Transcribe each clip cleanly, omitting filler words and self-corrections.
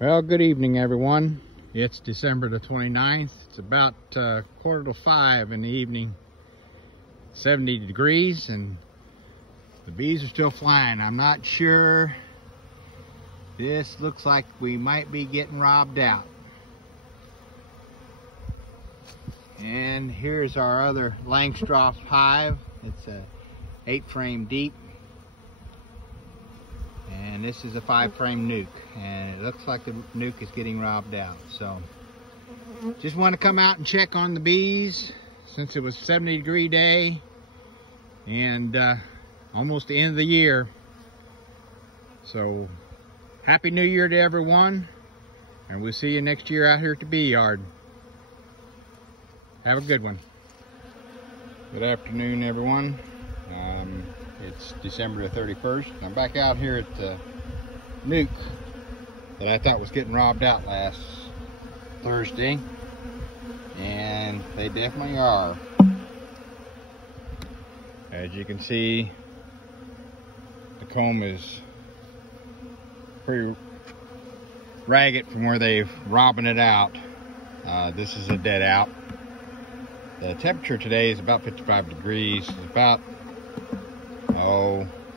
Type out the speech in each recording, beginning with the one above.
Well, good evening, everyone. It's December the 29th. It's about 4:45 in the evening. 70 degrees, and the bees are still flying. I'm not sure. This looks like we might be getting robbed out. And here's our other Langstroth hive. It's a 8-frame deep. And this is a 5-frame nuke, and it looks like the nuke is getting robbed out. So just want to come out and check on the bees since it was a 70-degree day and almost the end of the year. So Happy New Year to everyone, and we'll see you next year out here at the bee yard. Have a good one. Good afternoon, everyone. It's December the 31st. I'm back out here at the nuke that I thought was getting robbed out last Thursday, and they definitely are. As you can see, the comb is pretty ragged from where they've robbing it out. This is a dead out. The temperature today is about 55 degrees. It's about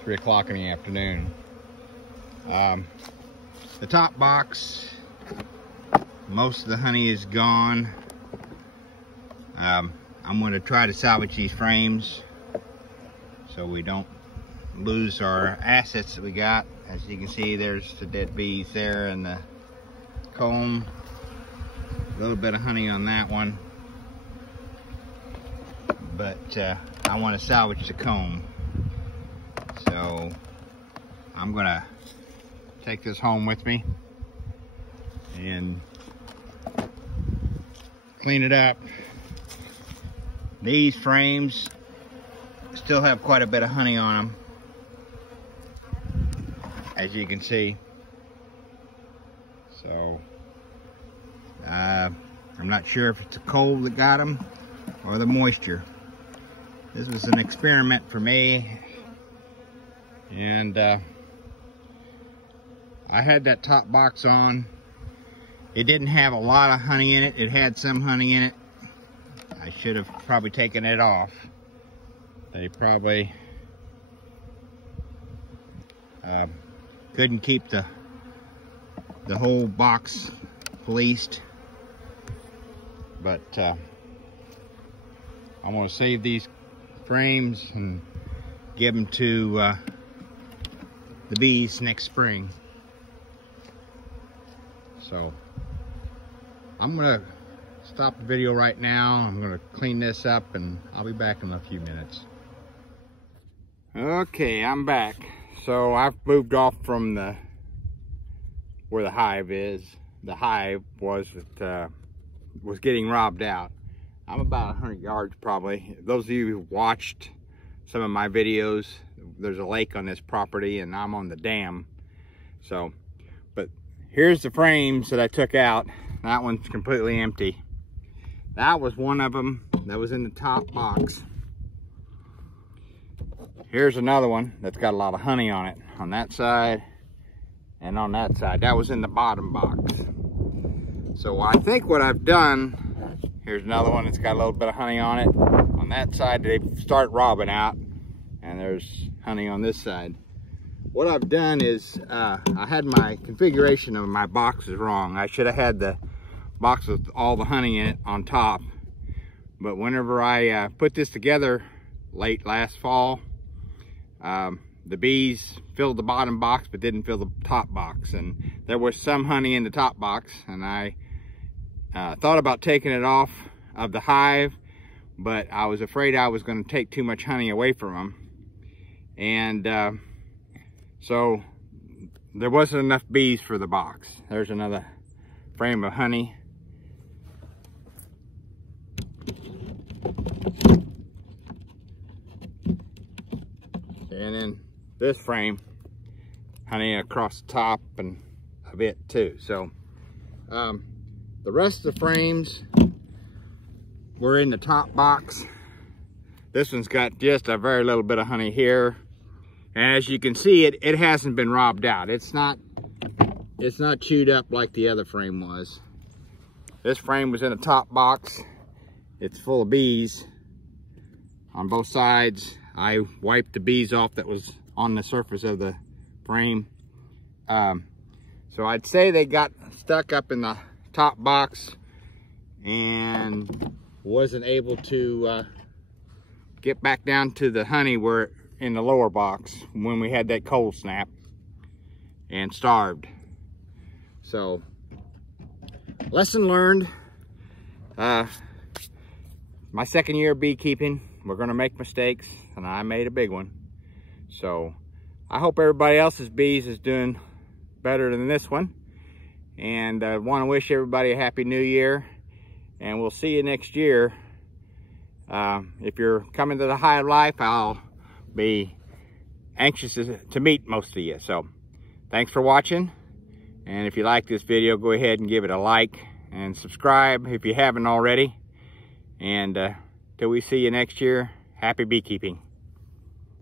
3 o'clock in the afternoon. The top box, most of the honey is gone. I'm going to try to salvage these frames so we don't lose our assets that we got. As you can see, there's the dead bees there and the comb. A little bit of honey on that one, but I want to salvage the comb. So I'm gonna take this home with me and clean it up. These frames still have quite a bit of honey on them, as you can see. So I'm not sure if it's the cold that got them or the moisture. This was an experiment for me. And I had that top box on. It didn't have a lot of honey in it. It had some honey in it. I should have probably taken it off. They probably couldn't keep the whole box policed. But I'm going to save these frames and give them to the bees next spring. So I'm gonna stop the video right now. I'm gonna clean this up and I'll be back in a few minutes. Okay, I'm back. So I've moved off from where the hive is. The hive was getting robbed out. I'm about 100 yards probably. Those of you who watched some of my videos, there's a lake on this property and I'm on the dam. So, but here's the frames that I took out. That one's completely empty. That was one of them that was in the top box. Here's another one that's got a lot of honey on it, on that side and on that side. That was in the bottom box. So I think what I've done, here's another one that's got a little bit of honey on it. On that side, they start robbing out, and there's honey on this side. What I've done is I had my configuration of my boxes wrong. I should have had the box with all the honey in it on top, but whenever I put this together late last fall, the bees filled the bottom box but didn't fill the top box, and there was some honey in the top box, and I thought about taking it off of the hive, but I was afraid I was going to take too much honey away from them. And so there wasn't enough bees for the box. There's another frame of honey. And then this frame, honey across the top and a bit too. So the rest of the frames were in the top box. This one's got just a very little bit of honey here. And as you can see, it hasn't been robbed out. It's not it's not chewed up like the other frame was. This frame was in a top box. It's full of bees on both sides. I wiped the bees off that was on the surface of the frame. So I'd say they got stuck up in the top box and wasn't able to get back down to the honey where in the lower box when we had that cold snap, and starved. So lesson learned. My second year of beekeeping, we're going to make mistakes, and I made a big one. So I hope everybody else's bees is doing better than this one, and I want to wish everybody a happy new year, and we'll see you next year. If you're coming to the Hive Life, I'll be anxious to meet most of you. So thanks for watching, and if you like this video, go ahead and give it a like and subscribe if you haven't already. And till we see you next year, happy beekeeping.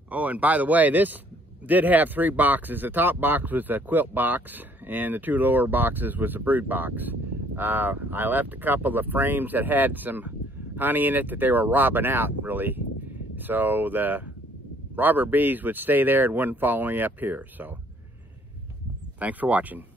Oh, and by the way, this did have 3 boxes. The top box was the quilt box, and the 2 lower boxes was the brood box. I left a couple of frames that had some honey in it that they were robbing out, really. So the robber bees would stay there and wouldn't follow me up here. So thanks for watching.